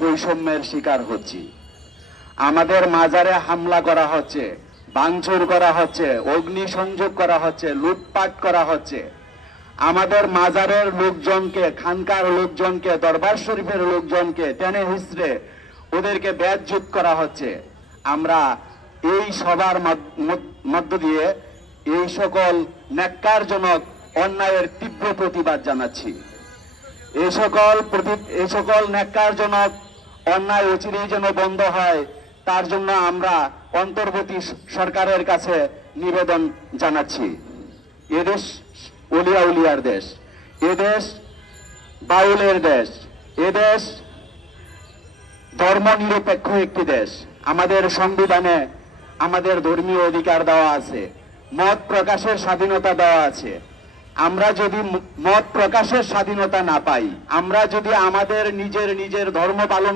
বৈষম্যের শিকার হচ্ছি। আমাদের মাজারে হামলা করা হচ্ছে, ভাঙচুর করা হচ্ছে, অগ্নিসংযোগ করা হচ্ছে, লুটপাট করা হচ্ছে। আমাদের মাজারের লোকজনকে, খানকার লোকজনকে, দরবার শরীফের লোকজনকে টেনে হিচড়ে ওদেরকে বেজ্জত করা হচ্ছে। আমরা এই সবার মধ্য দিয়ে এই সকল ন্যাক্কারজনক অন্যায়ের তীব্র প্রতিবাদ জানাচ্ছি। এই সকল ন্যাক্কারজনক অন্যায় অচিরেই যেন বন্ধ হয়, তার জন্য আমরা অন্তর্বর্তী সরকারের কাছে নিবেদন জানাচ্ছি। এদেশ ওলিয়া উলিয়ার দেশ, এদেশ বাউলের দেশ, এদেশ ধর্মনিরপেক্ষ একটি দেশ। আমাদের সংবিধানে আমাদের ধর্মীয় অধিকার দেওয়া আছে, মত প্রকাশের স্বাধীনতা দেওয়া আছে। আমরা যদি মত প্রকাশের স্বাধীনতা না পাই, আমরা যদি আমাদের নিজের ধর্ম পালন